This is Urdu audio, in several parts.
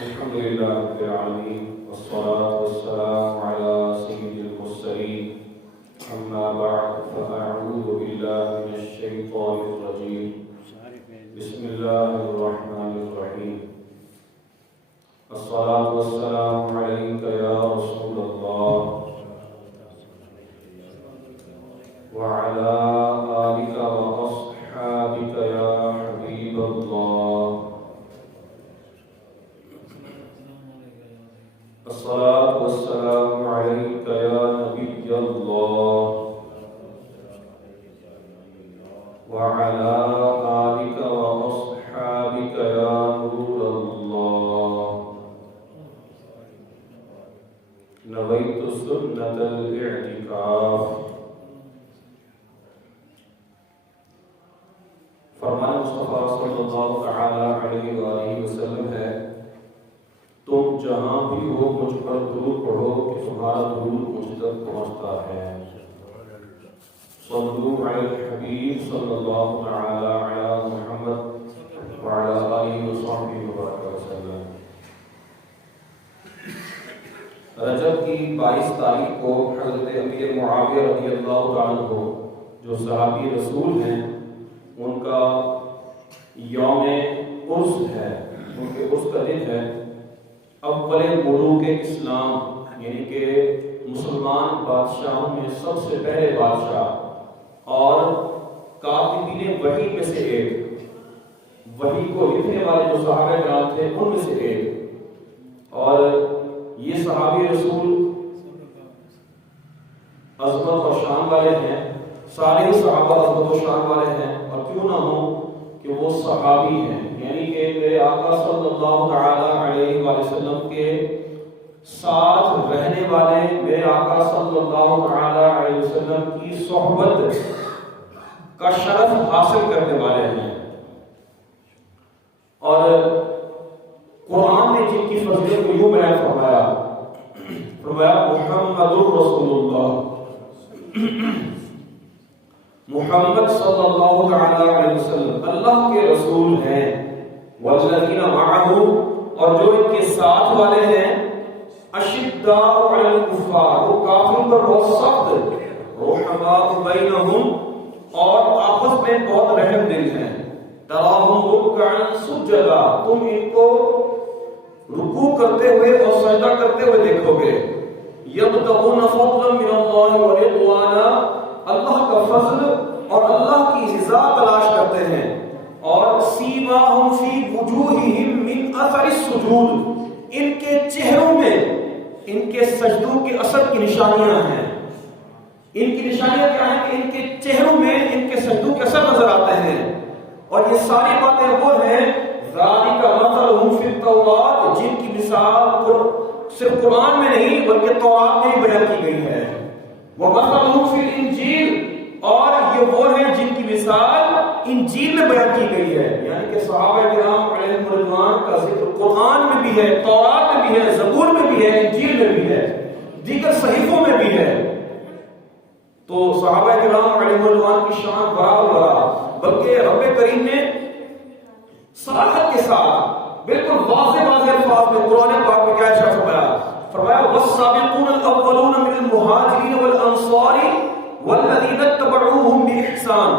الحمد لله رب العالمين والصلاة والسلام على سيد المرسلين أما بعد فأعوذ بالله من الشيطان الرجيم بسم الله الرحمن الرحيم الصلاة والسلام عليك يا رسول الله وعلى آلك وأصحابك يا حبيب الله الصلاة والسلام عليك يا نبي الله وعلى آلك وأصحابك يا نور الله نويت سنة الاعتكاف فرمان مصطفیٰ صلی اللہ تعالی علیہ وآلہ وسلم ہے تم جہاں بھی ہو مجھ پر درود پڑھو کہ تمہارا درود مجھ تک پہنچتا ہے صلو علی الحبیب صلی اللہ تعالی علی محمد وعلی آلہ وصحبہ وسلم۔ رجب کی 22 تاریخ کو حضرت امیر معاویہ رضی اللہ تعالیٰ عنہ جو صحابی رسول ہیں ان کا یوم عرس ہے، ان کے عرس کا دن ہے۔ اول ملوک اسلام یعنی کہ مسلمان بادشاہوں میں سب سے پہلے بادشاہ اور کاتبین وحی میں سے ایک، وحی کو لکھنے والے جو صحابہ کرام تھے ان میں سے ایک، اور یہ صحابی رسول عظمت اور شان والے ہیں، سارے صحابہ عظمت و شان والے ہیں، اور کیوں نہ ہو کہ وہ صحابی ہیں، یعنی کہ میرے آقا صلی اللہ تعالی علیہ وآلہ وسلم کے ساتھ رہنے والے، میرے آقا صلی اللہ تعالی علیہ وسلم کی صحبت کا شرف حاصل کرنے والے ہیں۔ اور قرآن نے جن کی فضیلت کو یوں بیان فرمایا محمد رسول اللہ، محمد صلی اللہ تعالی علیہ وسلم اللہ کے رسول ہیں، والذین معہ اور جو ان کے ساتھ والے ہیں، اشداء علی الکفار وہ کافروں پر بہت سخت، رحماء بینہم اور آپس میں بہت رحم دل ہیں، تراہم رکعا سجدا تم ان کو رکوع کرتے ہوئے اور سجدہ کرتے ہوئے دیکھو گے، یبتغون فضلا من اللہ ورضوانا اللہ کا فضل اور اللہ کی رضا تلاش کرتے ہیں، اور سیماہم فی وجوہہم من اثر السجود ان کے چہروں میں ان کے سجدوں کے اثر کی نشانیاں ہیں۔ ان کی نشانیاں کیا ہیں کہ ان کے چہروں میں ان کے سجدوں کے اثر نظر آتے ہیں، اور یہ ساری باتیں وہ ہیں ذالک مثلہم فی التوراۃ جن کی مثال صرف قرآن میں نہیں بلکہ تورات میں بھی بیان کی گئی ہے، وَمَثَلُهُ فِي الْإِنْجِيلِ اور یہ وہ ہیں جن کی مثال انجیل میں بیان کی گئی ہے، یعنی کہ صحابہ کرام علیہم رضوان کا ذکر قرآن میں بھی ہے، تورات میں بھی ہے، زبور میں بھی ہے، انجیل میں بھی ہے، دیگر صحیفوں میں بھی ہے۔ تو صحابہ کرام علیہم رضوان کی شان برابر بلکہ رب کریم نے صراحت کے ساتھ بالکل واضح الفاظ میں قرآن پاک میں کیا ارشاد فرمایا والسابقون الاولون من المہاجرین والانصار والذین اتبعوهم باحسان،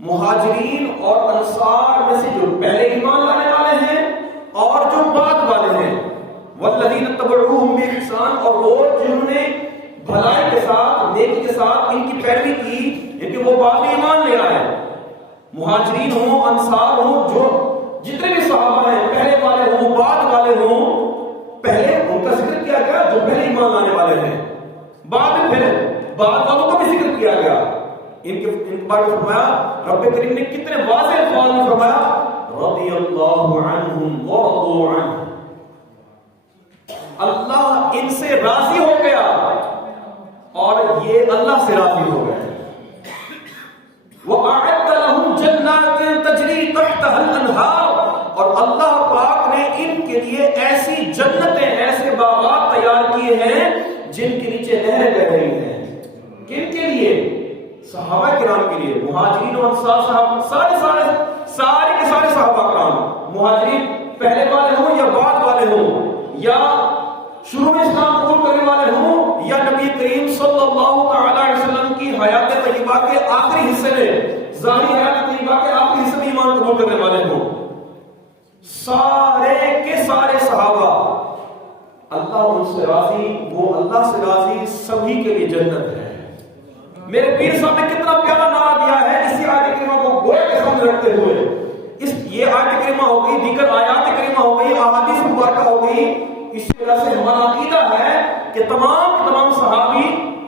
مہاجرین اور انصار میں سے جو پہلے ایمان لانے والے ہیں اور جو بعد والے ہیں، والذین اتبعوهم باحسان اور وہ جنہوں نے بھلائی کے ساتھ نیکی کے ساتھ ان کی پیروی کی لیکن وہ بعد میں ایمان لے آئے، مہاجرین ہوں انصار ہوں جو جتنے بھی صحابہ ہیں پہلے والے ہوں بعد والے ہوں، پہلے ان کا ذکر کیا گیا جو پہلے ایمان لانے والے ہیں، بعد میں پھر بعد والوں کا بھی ذکر کیا گیا۔ ان کے بارے میں فرمایا رب کریم نے کتنے واضح الفاظ میں فرمایا رضی اللہ عنہم ورضوا عنہ، اللہ ان سے راضی ہو گیا اور یہ اللہ سے راضی ہو گئے، وَأَعَدَّ لَهُمْ جَنَّاتٍ تَجْرِي تَحْتَهَا الْأَنْهَارُ اور اللہ پاک نے ان کے لیے ایسی جنتیں ایسے باغات تیار کیے ہیں جن کے نیچے نہریں بہ رہی ہیں۔ کن کے لیے؟ صحابہ کرام کے لیے، مہاجرین اور انصار صحابہ، سارے کے سارے صحابہ کرام، مہاجرین پہلے والے ہوں یا بعد والے ہوں یا شروع میں اسلام قبول کرنے والے ہوں یا نبی کریم صلی اللہ تعالی علیہ وسلم کی حیات طیبہ کے آخری حصے میں ظاہری حیات طیبہ کے آخری حصے میں ایمان قبول کرنے والے ہوں، سارے کے سارے صحابہ اللہ ان سے راضی، وہ اللہ سے راضی، سبھی کے لیے جنت ہے۔ میرے پیر صاحب نے کتنا پیارا نعرہ دیا ہے اسی آیت کریمہ کو گویا کے سامنے رکھتے ہوئے۔ یہ آیت کریمہ ہو گئی، دیگر آیات کریمہ ہو گئی، احادیث مبارکہ ہو گئی، اسی وجہ سے ہمارا عقیدہ ہے کہ تمام صحابی،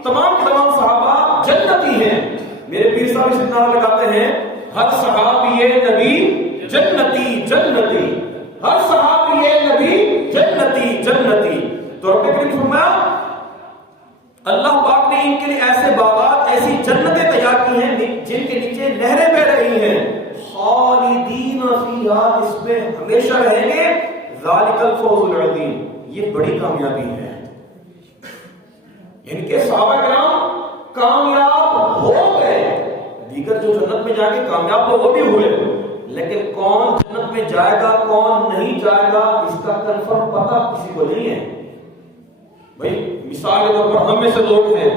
تمام صحابہ جنتی ہیں۔ میرے پیر صاحب اس نعرہ لگاتے ہیں ہر صحابی نبی جنتی جنتی، ہر صحابی نبی جنتی جنتی۔ تو رب کریم فرمایا اللہ پاک نے ان کے لیے ایسے باغات، ایسی جنتیں تیار کی ہیں جن کے نیچے نہریں بہ رہی ہیں، خالدین فیہا، اس میں ہمیشہ رہیں گے، ذالک الفوز العظیم، یہ بڑی کامیابی ہے۔ ان کے صحابہ کرام کامیاب ہو گئے، دیگر جو جنت میں جا کے کامیاب تو وہ بھی ہوئے، لیکن کون جنت میں جائے گا کون نہیں جائے گا اس کا کنفرم پتہ کسی کو نہیں ہے۔ بھائی مثال کے طور پر ہم میں سے لوگ ہیں،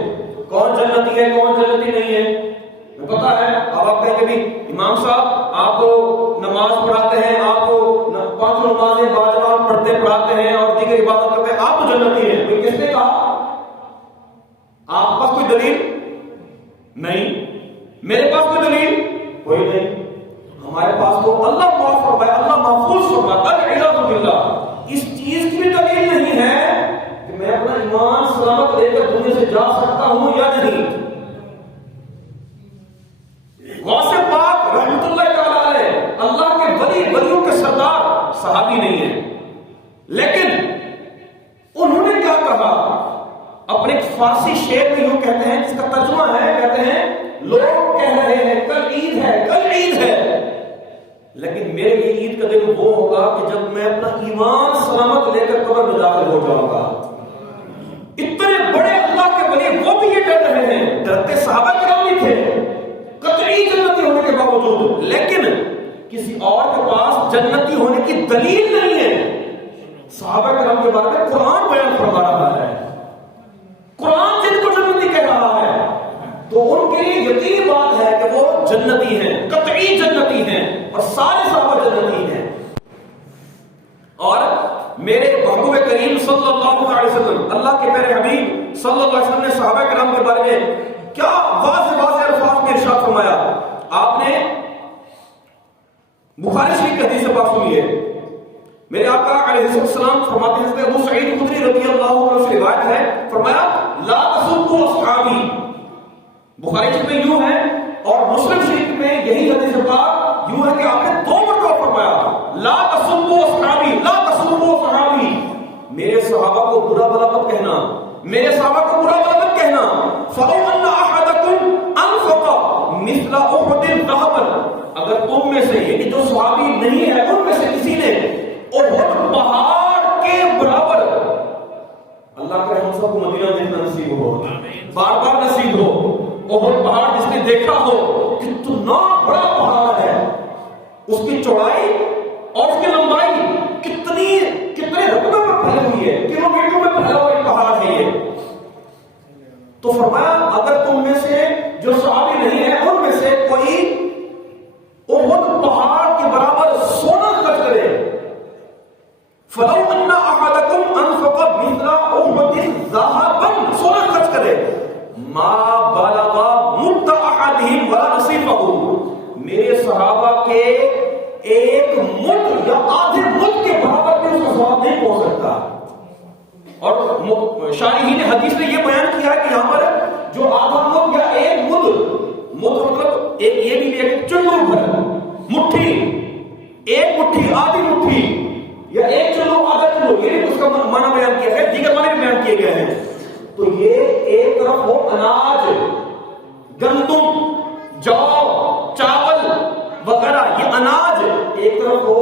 کون جنتی ہے کون جنتی نہیں ہے پتا ہے؟ اب آپ کہیں کہ بھی امام صاحب آپ نماز پڑھاتے ہیں، آپ پانچوں نمازیں باجواب پڑھتے پڑھاتے ہیں اور دیگر عبادت کرتے ہیں، آپ تو جنتی ہیں۔ کوئی کس نے کہا؟ آپ پاس کوئی دلیل نہیں، میرے پاس کوئی دلیل کوئی نہیں، ہمارے پاس تو اللہ معاف فرمائے، اللہ محفوظ فرماتا ہے، العیاذ باللہ۔ اس چیز کی بھی دلیل نہیں ہے کہ میں اپنا ایمان سلامت لے کر دنیا سے جا سکتا ہوں یا نہیں۔ غوث پاک رحمت اللہ تعالی علیہ اللہ کے ولی، ولیوں کے سردار صحابی نہیں ہیں، لیکن انہوں نے کیا کہا؟ اپنے فارسی شعر میں یوں کہتے ہیں، جس کا ترجمہ ہے، کہتے ہیں لوگ کہہ رہے ہیں کل عید ہے کل عید ہے، لیکن میرے لیے عید کا دن وہ ہوگا کہ جب میں اپنا ایمان سلامت لے کر قبر میں داخل ہو جاؤں گا۔ اتنے بڑے اللہ کے ولی وہ بھی یہ ڈر رہے ہیں، ڈرتے صحابہ کرام نہیں تھے قطعی جنتی ہونے کے باوجود، لیکن کسی اور کے پاس جنتی ہونے کی دلیل نہیں ہے۔ صحابہ کرام کے بارے میں قرآن بیان فرما رہا ہے، قرآن جن کو جنتی کہہ رہا ہے، تو ان کے لیے یقینی بات ہے کہ وہ جنتی ہیں، قطعی جنتی ہیں، اور سارے صحابہ جنتی ہیں۔ اور میرے محبوب کریم صلی اللہ علیہ وسلم، اللہ کے پیارے حبیب صلی اللہ علیہ وسلم نے صحابہ کرام کے بارے میں کیا واضح الفاظ میں ارشاد فرمایا۔ آپ نے بخاری شریف کی حدیث سے بات سنی ہے، میرے آقا علیہ السلام فرماتے ہیں، ابو سعید خدری رضی اللہ عنہ سے روایت ہے، فرمایا لا تسبوا اصحابی، بخاری شریف میں یوں ہے اور مسلم شریف میں یہی حدیث پاک یوں ہے کہ آپ نے دو مرتبہ فرمایا لا تسبوا اصحابی، لا تسبوا اصحابی، میرے صحابہ کو برا بھلا مت کہنا، میرے صحابہ کو برا بھلا مت کہنا۔ فَلَوْ أَنَّ أَحَدَكُمْ أَنفَقَ مِثْلَ أُحُدٍ ذَهَبًا، اگر تم میں سے، یعنی جو صحابی نہیں ہے ان میں سے کسی نے احد پہاڑ کے برابر، اللہ کرے ہم سب کو مدینہ دیکھنا نصیب ہو، بار بار نصیب ہو، احد پہاڑ جس نے دیکھا ہو کتنا بڑا پہاڑ ہے، اس کی چوڑائی اور اس کی لمبائی کتنے رقبے میں پھیلی ہوئی ہے، کلومیٹر میں پھیلا ہوا ایک پہاڑ ہے یہ۔ تو فرمایا اگر تم میں سے جو صحابی نہیں ہے ان میں سے کوئی احد پہاڑ کے برابر سونا خرچ کرے، فلو ان احدکم انفق مثل احد ذهبا، سونا خرچ کرے، ما بلغ مد احدهم ولا نصیفه، میرے صحابہ کے ایک مد یا آدھے مد کے برابر بھی اس کا ثواب نہیں پہنچ سکتا۔ اور شارحین حدیث نے یہ بیان کیا ہے کہ یہاں پر جو آدھا مد یا ایک مد مطلب ایک یہ بھی لیا کہ چلو بھر مٹھی، ایک مٹھی آدھی مٹھی یا ایک چلو آدھا چلو، یہ اس کا معنی بیان کیا ہے، دیگر معنی بھی بیان کیے گئے ہیں۔ تو یہ ایک طرف وہ اناج، گندم، جو، چاول وغیرہ، یہ اناج ایک طرف ہو،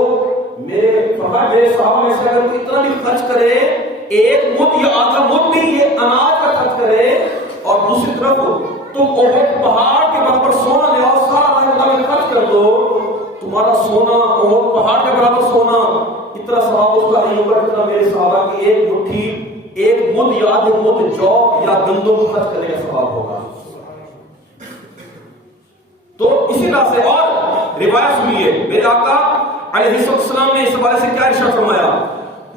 میرے صحابہ میں سے اگر اتنا بھی خرچ کرے، ایک مد یا آدھا مد بھی یہ اناج کا خرچ کرے، اور دوسری طرف تم احد پہاڑ کے برابر سونا لے آؤ، سارا اللہ میں خرچ کر دو، تمہارا سونا احد پہاڑ کے برابر سونا، اتنا ثواب اس کا نہیں پیغمبر اتنا میرے صحابہ کی ایک مٹھی ایک مد یا آدھ مد جو یا گندم خرچ کرنے کا ثواب ہوگا. تو اسی طرح سے اور روایت سنیے میرے آقا علیہ السلام نے اس حوالے سے کیا ارشاد فرمایا,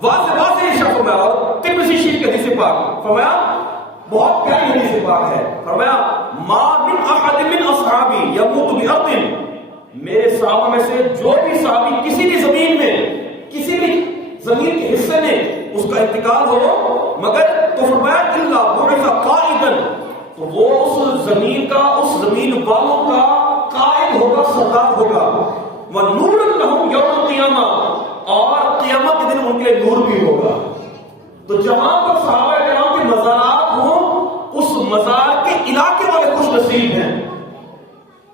واضح ارشاد فرمایا, اور ترمذی شریف کی حدیث پاک فرمایا, بہت پیاری حدیث پاک ہے, فرمایا ما من احد من اصحابی یموت بارض, میرے صحابہ میں سے جو بھی صحابی کسی بھی زمین میں کسی بھی زمین کے حصے میں اس کا انتقال ہو مگر تو فرمایا الا بعث قائدا, تو وہ اس زمین کا اس زمین والوں کا قائد ہوگا, سردار ہوگا, ونور لہم یوم القیامہ, اور قیامت کے دن ان کے نور بھی ہوگا. تو جہاں پر صحابہ کرام کے مزارات ہوں اس مزار کے علاقے والے خوش نصیب ہیں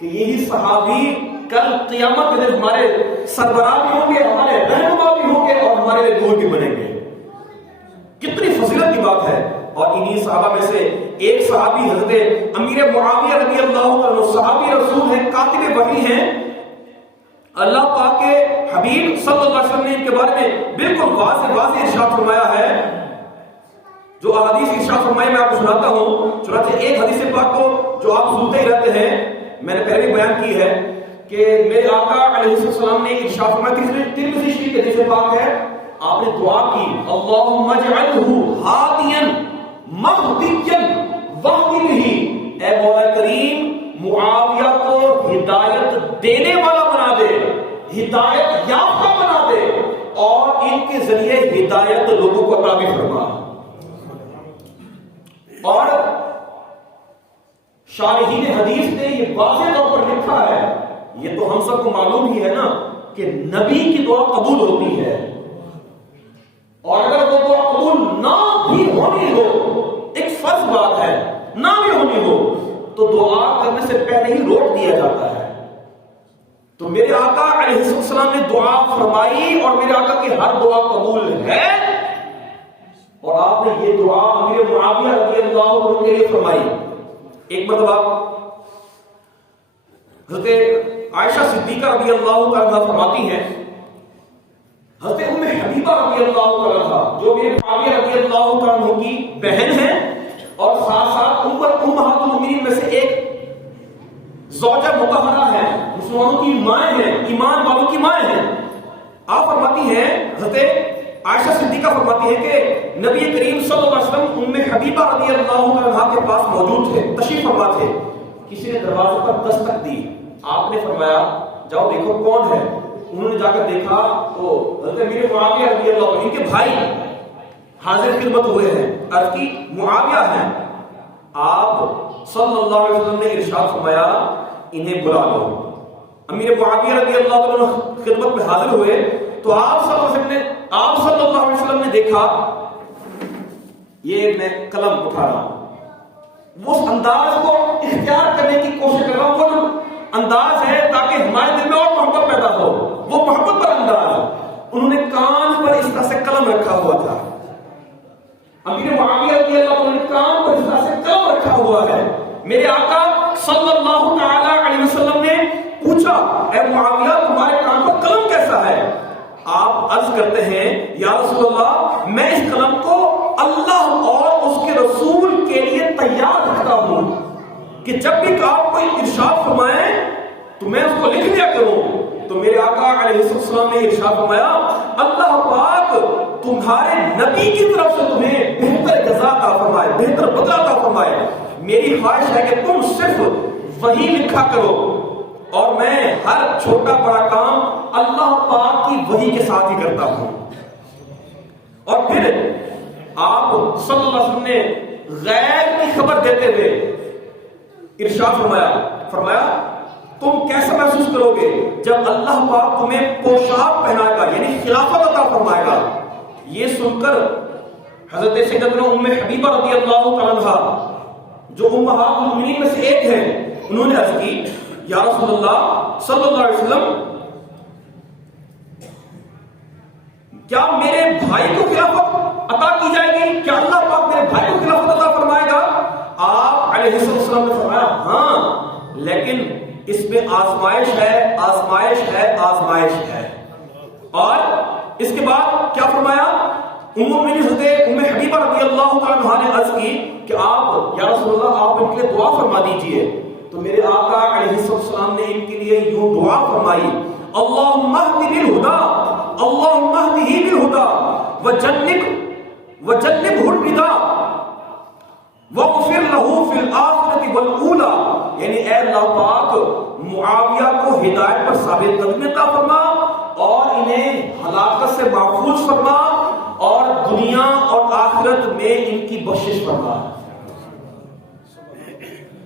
کہ یہی صحابی کل قیامت کے دن ہمارے سربراہ بھی ہوں گے, ہمارے رہنما بھی ہوں گے, اور ہمارے لیے نور بھی بنیں گے. کتنی فضیلت کی بات ہے. اور انہی صحابہ میں سے ایک صحابی حضرت امیر معاویہ رضی اللہ عنہ, صحابی رسول ہیں, کاتب وحی ہیں, اللہ پاک کے حبیب صلی اللہ علیہ وسلم نے ان کے بارے میں بالکل واضح ارشاد فرمایا ہے. جو احادیث ارشاد فرمائے میں آپ کو سناتا ہوں. چنانچہ ایک حدیث پاک کو جو آپ سنتے ہی رہتے ہیں, میں نے پہلے بھی بیان کی ہے کہ میرے آقا علیہ السلام نے ارشاد فرمایا, ترمذی شریف کی حدیث پاک ہے, آپ نے دعا کی اللہم اجعلہ ہادیا مہدیا واہدی بہ, اے مولا کریم معاویہ کو ہدایت دینے والا بنا دے, ہدایت یافتہ بنا دے, اور ان کے ذریعے ہدایت لوگوں کو عطا بھی فرما. اور شارحین حدیث نے یہ واضح طور پر لکھا ہے, یہ تو ہم سب کو معلوم ہی ہے نا کہ نبی کی دعا قبول ہوتی ہے, اور اگر وہ دعا قبول نہ بھی ہونی ہو, ایک فرض بات ہے, نہ بھی ہونی ہو تو دعا کرنے سے پہلے ہی روک دیا جاتا ہے. تو میرے آقا علیہ السلام نے دعا فرمائی اور میرے آقا کی ہر دعا قبول ہے, اور آپ نے یہ دعا امیر معاویہ رضی اللہ عنہ کے لیے فرمائی. ایک مرتبہ حضرت عائشہ صدیقہ رضی اللہ عنہا فرماتی ہیں, حضرت ام حبیبہ رضی اللہ عنہا جو میرے معاویہ رضی اللہ عنہ کی بہن ہیں اور ساتھ ساتھ امہات المؤمنین میں سے ایک زوجہ مطہرہ ہے, مسلمانوں کی مائیں ہیں, ایمان والوں کی مائیں ہیں. آپ فرماتی ہیں, حضرت عائشہ صدیقہ فرماتی ہے کہ نبی کریم صلی اللہ علیہ وسلم ام حبیبہ رضی اللہ عنہا کے پاس موجود تھے, تشریف فرما تھے. کسی نے دروازے پر دستک دی, آپ نے فرمایا جاؤ دیکھو کون ہے. انہوں نے جا کر دیکھا تو حضرت امیر معاویہ رضی اللہ عنہ, ان کے بھائی حاضر خدمت ہوئے ہیں, عرض کی معاویہ ہیں. آپ صلی اللہ علیہ وسلم نے ارشاد فرمایا انہیں بلا لو. امیر معاویہ رضی اللہ عنہ خدمت میں حاضر ہوئے تو آپ صلی اللہ علیہ وسلم نے دیکھا یہ میں قلم اٹھا رہا ہوں, وہ اس انداز کو اختیار کرنے کی کوشش کر رہا ہوں, وہ انداز ہے تاکہ ہمارے دل میں اور محبت پیدا ہو, وہ محبت پر انداز. انہوں نے کان پر اس طرح سے قلم رکھا ہوا تھا, امیر معاویہ رضی اللہ عنہ نے کان پر اس طرح سے قلم رکھا ہوا ہے. میرے آقا صلی اللہ تعالی علیہ وسلم نے پوچھا اے معاویہ تمہارے کان پر قلم کیسا ہے؟ آپ عرض کرتے ہیں یا رسول اللہ میں اس قلم کو اللہ اور اس کے رسول کے لیے تیار رکھتا ہوں کہ جب بھی آپ کوئی ارشاد فرمائیں تو میں اس کو لکھ لیا کروں. تو میرے آقا علیہ السلام نے ارشاد فرمایا اللہ پاک تمہارے نبی کی طرف سے تمہیں بہتر جزا عطا فرمائے, بہتر بدلہ عطا فرمائے. میری خواہش ہے کہ تم صرف وہی لکھا کرو اور میں ہر چھوٹا بڑا کام اللہ پاک کی وحی کے ساتھ ہی کرتا ہوں. اور پھر آپ صلی اللہ علیہ وسلم نے غیر کی خبر دیتے ہوئے ارشاد فرمایا تم کیسا محسوس کرو گے جب اللہ پاک تمہیں پوشاک پہنائے گا, یعنی خلافت عطا فرمائے گا. یہ سن کر حضرت سیدتنا ام حبیبہ رضی اللہ تعالی عنہا جو امہات المؤمنین میں سے ایک ہیں, انہوں نے عرض کی یا رسول اللہ صلی اللہ علیہ وسلم کیا میرے بھائی کو خلافت عطا کی جائے گی؟ کیا اللہ پاک میرے بھائی کو خلافت عطا فرمائے گا؟ آپ علیہ السلام نے فرمایا ہاں, لیکن اس میں آزمائش ہے. اور اس کے بعد کیا فرمایا ام حبیبہ رضی اللہ تعالیٰ عنہا نے عرض کی کہ آپ یا رسول اللہ آپ ان کے لیے دعا فرما دیجئے. تو میرے آقا علیہ السلام نے ان کے لیے یوں دعا فرمائی اللہم اہدہ بالہدی اللہم اہدہ بالہدی وجنبہ الردی وَغْفِرْ لَهُ فِي الْآخِرَةِ وَالْأُولَى. یعنی اے اللہ پاک معاویہ کو ہدایت پر ثابت قدمی عطا فرما اور انہیں ہلاکت سے محفوظ فرما اور دنیا اور آخرت میں ان کی بخشش فرما.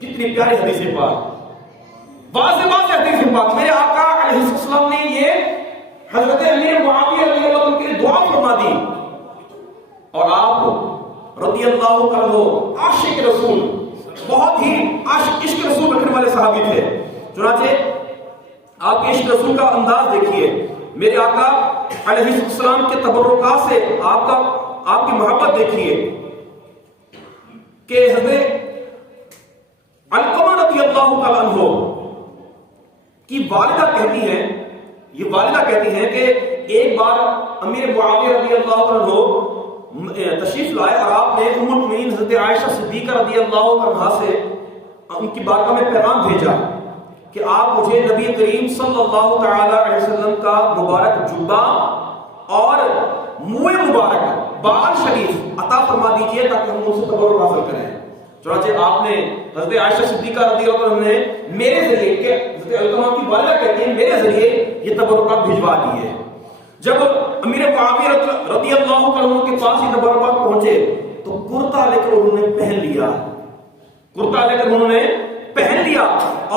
کتنی پیاری حدیث پاک، واضح حدیث پاک. میرے آقا علیہ السلام نے یہ حضرت امیر معاویہ رضی اللہ عنہ کے لیے دعا فرما دی اور آپ رضی اللہ عنہ عاشق رسول، بہت ہی عشق رسول رکھنے والے صحابی تھے. چنانچہ آپ کے عشق رسول کا انداز دیکھیے. میرے آقا علیہ السلام کے تبرکات سے آپ کی محبت دیکھیے کہ حضرت علقمہ رضی اللہ تعالیٰ عنہ کی والدہ کہتی ہیں کہ ایک بار امیر معاویہ رضی اللہ عنہ تشریف لائے اور آپ نے ام المؤمنین حضرت عائشہ صدیقہ رضی اللہ عنہا سے ان کی بارگاہ میں پیغام بھیجا کہ آپ مجھے نبی کریم صلی اللہ تعالی علیہ وسلم کا مبارک جبہ اور منہ مبارک بال شریف عطا فرما دیجئے تاکہ ہم ان سے تبرک حاصل کریں. چنانچہ آپ نے حضرت عائشہ صدیقہ رضی اللہ عنہ نے میرے ذریعے کہ حضرت علقمہ کی والدہ کہتی ہیں میرے ذریعے یہ تبرکات بھجوا دیے. جب امیر معاویہ رضی اللہ عنہ کے پاس یہ تبرکات پہنچے تو کرتا لے کر انہوں نے پہن لیا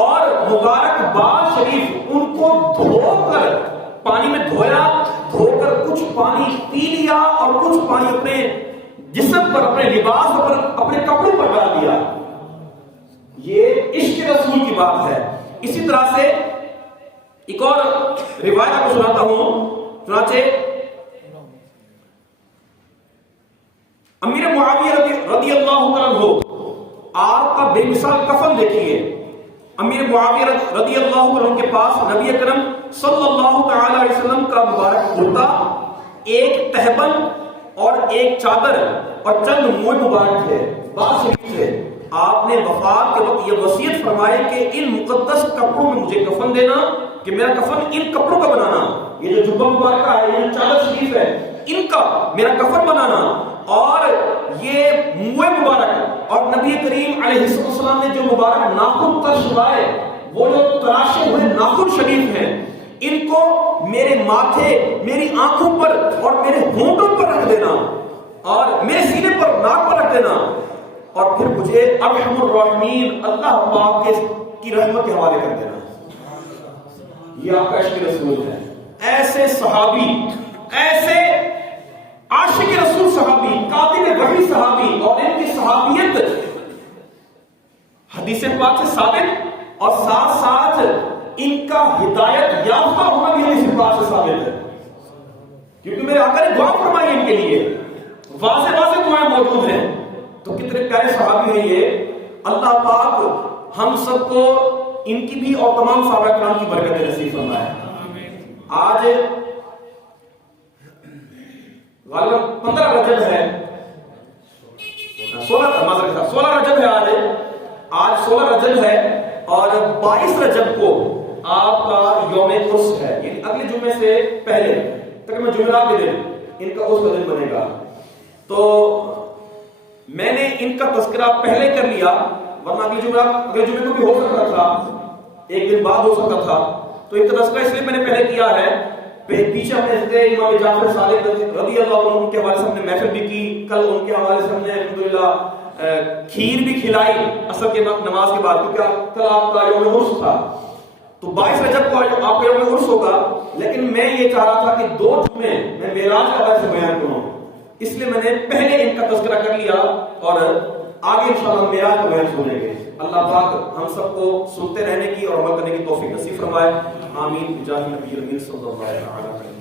اور مبارک بال شریف ان کو دھو کر پانی میں دھو کر کچھ پانی پی لیا اور کچھ پانی اپنے جسم پر، اپنے لباس پر، اپنے کپڑوں پر ڈال دیا. یہ عشق رسول کی بات ہے. اسی طرح سے ایک اور روایت آپ کو سناتا ہوں. چنانچہ امیر معاویہ رضی اللہ عنہ آپ کا بے مثال کفن دیکھیے. امیر معاویہ رضی اللہ عنہ کے پاس نبی اکرم صلی اللہ تعالی علیہ وسلم کا مبارک کرتا، ایک تہبند اور ایک چادر اور چند موئے مبارک تھے، بال شریف تھے. آپ نے وفات کے وقت یہ وصیت فرمائے کہ ان مقدس کپڑوں میں مجھے کفن دینا، کہ میرا کفن ان کپڑوں کا بنانا، یہ جو جبہ مبارکہ ہے، یہ چادر شریف ہے، ان کا میرا کفن بنانا، اور یہ منہ مبارک اور نبی کریم علیہ السلام نے جو مبارک ناخن تراشے، وہ جو تراشے ہوئے ناخن شریف ہیں، ان کو میرے ماتھے، میری آنکھوں پر اور میرے ہونٹوں پر رکھ دینا اور میرے سینے پر، ناک پر رکھ دینا، اور پھر مجھے ارحم الراحمین اللہ پاک کی رحمت کے حوالے کر دینا. یہ آپ کا عشق رسول ہے. ایسے صحابی، ایسے عاشق رسول صحابی، کاتب وحی صحابی، اور ان کی صحابیت حدیث پاک سے ثابت اور ساتھ ساتھ ان کا ہدایت یافتہ ہونا بھی حدیث پاک سے ثابت ہے. کیونکہ میرے آقا نے دعا فرمائی ان کے لیے، واضح دعائیں موجود ہیں. تو کتنے پیارے صحابی ہیں یہ. اللہ پاک ہم سب کو ان کی بھی اور تمام صحابہ کرام کی برکت نصیب فرمائے. آج غالباً 15 رجب ہے، 16 رجب ہے. آج 16 رجب ہے اور 22 رجب کو آپ کا یوم عرس ہے. یعنی اگلے جمعے سے پہلے تقریباً جمعرات کے دن ان کا عرس کا دن بنے گا. تو میں نے ان کا تذکرہ پہلے کر لیا، ورنہ اگلے جمعے کو بھی ہو سکتا تھا، ایک دن بعد ہو سکتا تھا. تو ان کا تذکرہ اس لیے میں نے پہلے کیا ہے. پیچھے ہم نے امام جعفر صادق رضی اللہ عنہ کے حوالے سے ہم نے محفل بھی کی. کل ان کے حوالے سے ہم نے الحمدللہ کھیر بھی کھلائی عصر کے وقت نماز کے بعد، کیونکہ کل آپ کا یوم عرس تھا. تو 22 رجب کو آپ کا یوم عرس ہوگا. لیکن میں یہ چاہ رہا تھا کہ 2 جمعے میں معراج کے حوالے سے بیان کروں، اس لیے میں نے پہلے ان کا تذکرہ کر لیا اور آگے انشاءاللہ معراج کا بیان سنیں گے. اللہ پاک ہم سب کو سنتے رہنے کی اور عمل کرنے کی توفیق نصیب فرمائے. آمین. بجاہ نبی صلی اللہ علیہ وسلم.